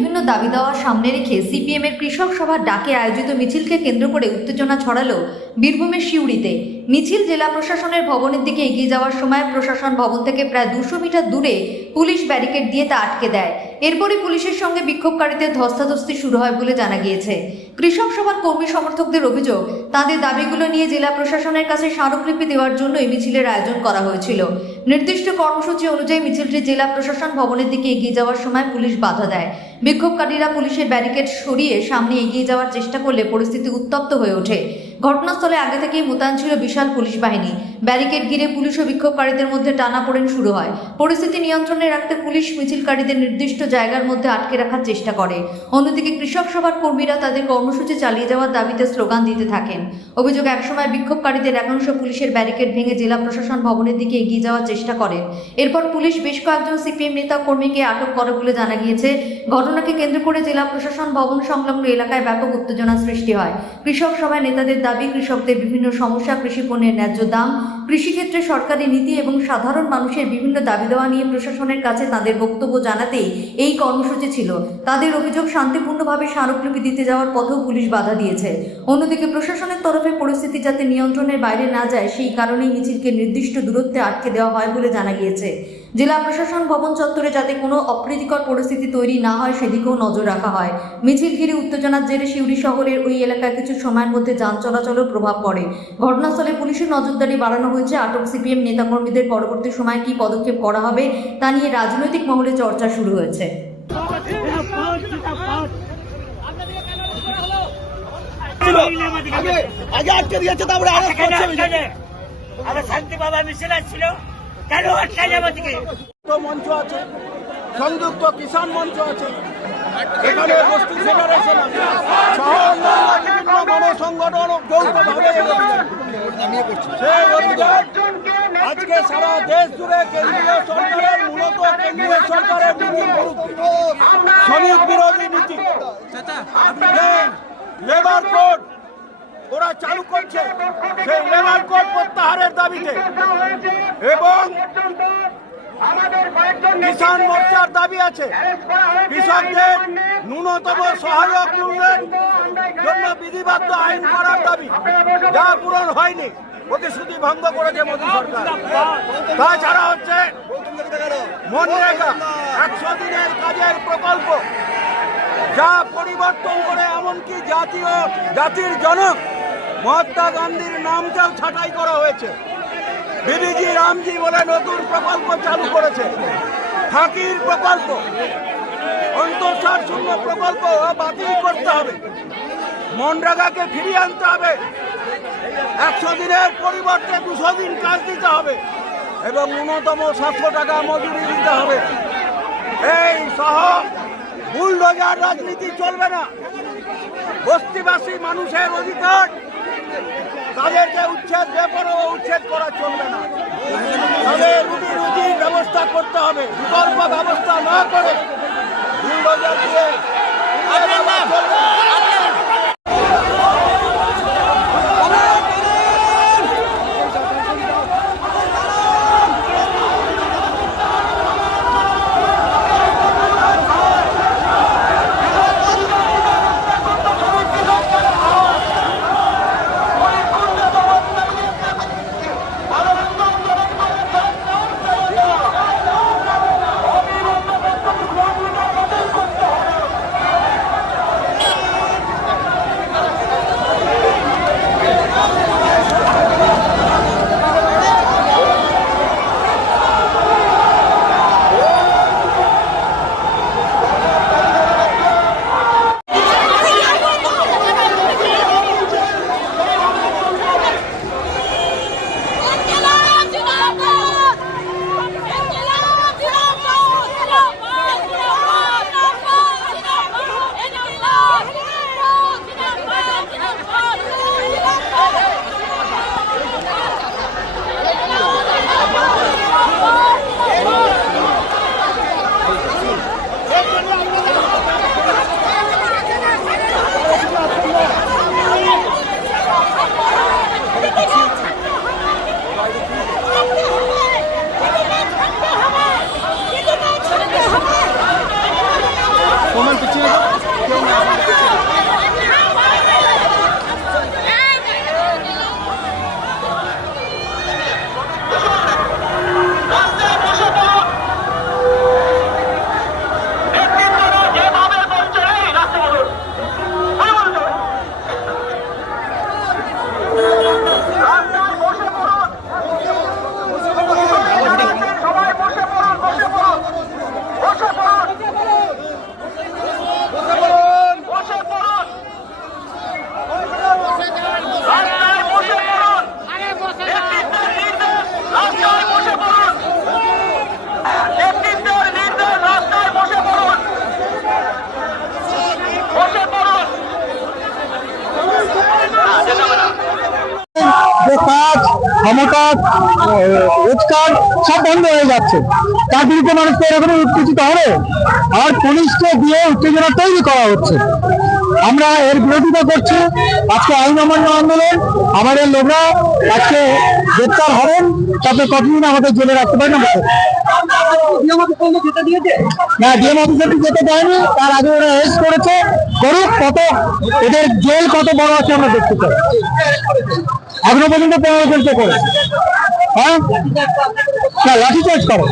বিভিন্ন দাবি দেওয়া সামনে রেখে সিপিএম এর কৃষক সভার ডাকে আয়োজিত মিছিলকে কেন্দ্র করে উত্তেজনা ছড়ালো বীরভূমের সিউড়িতে। মিছিল জেলা প্রশাসনের ভবনের দিকে এগিয়ে যাওয়ার সময় প্রশাসন ভবন থেকে প্রায় 200 মিটার দূরে পুলিশ ব্যারিকেড দিয়ে তা আটকে দেয়। এরপরই পুলিশের সঙ্গে বিক্ষোভকারীদের ধস্তাধস্তি শুরু হয় বলে জানা গিয়েছে। কৃষক সভার কর্মী সমর্থকদের অভিযোগ, তাদের দাবিগুলো নিয়ে জেলা প্রশাসনের কাছে স্মারকলিপি দেওয়ার জন্য এই মিছিলের আয়োজন করা হয়েছিল। নির্দিষ্ট কর্মসূচি অনুযায়ী মিছিলটি জেলা প্রশাসন ভবনের দিকে এগিয়ে যাওয়ার সময় পুলিশ বাধা দেয়। বিক্ষোভকারীরা পুলিশের ব্যারিকেড সরিয়ে সামনে এগিয়ে যাওয়ার চেষ্টা করলে পরিস্থিতি উত্তপ্ত হয়ে ওঠে। ঘটনাস্থলে আগে থেকেই মোতায়েন ছিল বিশাল পুলিশ বাহিনী। ব্যারিকেড ঘিরে পুলিশ ও বিক্ষোভকারীদের মধ্যে টানাপোড়েন শুরু হয়। পরিস্থিতি নিয়ন্ত্রণে রাখতে পুলিশ মিছিলকারীদের নির্দিষ্ট জায়গার মধ্যে আটকে রাখার চেষ্টা করে। অন্যদিকে কৃষক সভার কর্মীরা তাদের কর্মসূচি চালিয়ে যাওয়ার দাবিতে স্লোগান দিতে থাকেন। অভিযোগ, একসময় বিক্ষোভকারীদের একাংশ পুলিশের ব্যারিকেড ভেঙে জেলা প্রশাসন ভবনের দিকে এগিয়ে যাওয়ার চেষ্টা করেন। এরপর পুলিশ বেশ কয়েকজন সিপিএম নেতা কর্মীকে আটক করে বলে জানা গিয়েছে। ঘটনাকে কেন্দ্র করে জেলা প্রশাসন ভবন সংলগ্ন এলাকায় ব্যাপক উত্তেজনা সৃষ্টি হয়। কৃষক সভায় নেতাদের দাবি, কৃষকদের বিভিন্ন সমস্যা, কৃষি পণ্যের ন্যায্য দাম, কৃষিক্ষেত্রে সরকারি নীতি এবং সাধারণ মানুষের বিভিন্ন দাবি দেওয়া নিয়ে প্রশাসনের কাছে তাদের বক্তব্য জানাতেই এই কর্মসূচি ছিল। তাদের অভিযোগ, শান্তিপূর্ণভাবে স্মারকলিপি দিতে যাওয়ার পথেও পুলিশ বাধা দিয়েছে। অন্যদিকে প্রশাসনের তরফে পরিস্থিতি যাতে নিয়ন্ত্রণের বাইরে না যায় সেই কারণেই মিছিলকে নির্দিষ্ট দূরত্বে আটকে দেওয়া হয় বলে জানা গিয়েছে। জেলা প্রশাসন ভবন চত্বরে যাতে কোনো অপ্রীতিকর পরিস্থিতি তৈরি না হয় সেদিকেও নজর রাখা হয়। মিছিল ঘিরে উত্তেজনার জেরে সিউড়ি শহরের ওই এলাকায় কিছু সময়ের মধ্যে যান চলাচলেও প্রভাব পড়ে। ঘটনাস্থলে পুলিশের নজরদারি বাড়ানো হয়েছে। আটক সিপিএম নেতাকর্মীদের পরবর্তী সময়ে কী পদক্ষেপ করা হবে তা নিয়ে রাজনৈতিক মহলে চর্চা শুরু হয়েছে। মঞ্চ আছে, সংযুক্ত কিষাণ মঞ্চ আছে, এখানে বস্তি ফেডারেশন আছে, সহ অন্যান্য বিভিন্ন গণসংগঠন যৌথভাবে সেই অভিযান আজকে সারা দেশ জুড়ে কেন্দ্রীয় সরকারের, মূলত কেন্দ্রীয় সরকারের নীতির বিরুদ্ধে, শ্রমিক বিরোধী নীতি, লেবার কোড ওরা চালু করছে, সেই লেবার কোড প্রত্যাহারের দাবিতে এবং কিষাণ মোর্চার দাবি আছে কৃষকদের ন্যূনতম সহায়ক মূল্যের জন্য বিধিবদ্ধ আইন করার দাবি, যা পূরণ হয়নি, প্রতিশ্রুতি ভঙ্গ করেছে মোদী সরকার। তাছাড়া হচ্ছে মনরেগা 100 দিনের কাজের প্রকল্প, যা পরিবর্তন করে এমনকি জাতির জনক মহাত্মা গান্ধীর নামটাও ছাঁটাই করা হয়েছে। বিবিজি রামজি বলে নতুন প্রকল্প চালু করেছে। ফাঁকির প্রকল্প, অন্তঃসার শূন্য প্রকল্প বাতিল করতে হবে। মনরেগাকে ফিরিয়ে আনতে হবে। 100 দিনের পরিবর্তে 200 দিন কাজ দিতে হবে এবং ন্যূনতম 700 টাকা মজুরি দিতে হবে। এই সহ বুলডোজার রাজনীতি চলবে না। বস্তিবাসী মানুষের অধিকার, তাদেরকে উচ্ছেদ করা চলবে না। তাদের রুজির ব্যবস্থা করতে হবে। বিকল্প ব্যবস্থা না করে বুলডোজার দিয়ে চলবে না। ক্ষমতা, রোজগার সব বন্ধ হয়ে যাচ্ছে। তার বিরুদ্ধে মানুষ তো এরকম উত্তেজিত হবে, আর পুলিশকে দিয়ে উত্তেজনা তৈরি করা হচ্ছে। আমরা এর বিরোধিতা করছি। আজকে আইন অমান্য আন্দোলন, আমাদের লোকরা আজকে গ্রেপ্তার হবেন, তাতে কতদিন আমাদের জেলে রাখতে পারেন না। ডিএম অফিসারটি যেতে দেয়নি, তার আগে ওরা অ্যারেস্ট করেছে। করুক, কত এদের জেল কত বড় আছে আমরা দেখতে চাই। এখনো পর্যন্ত 15 করে, হ্যাঁ, লাঠিচার্জ করে।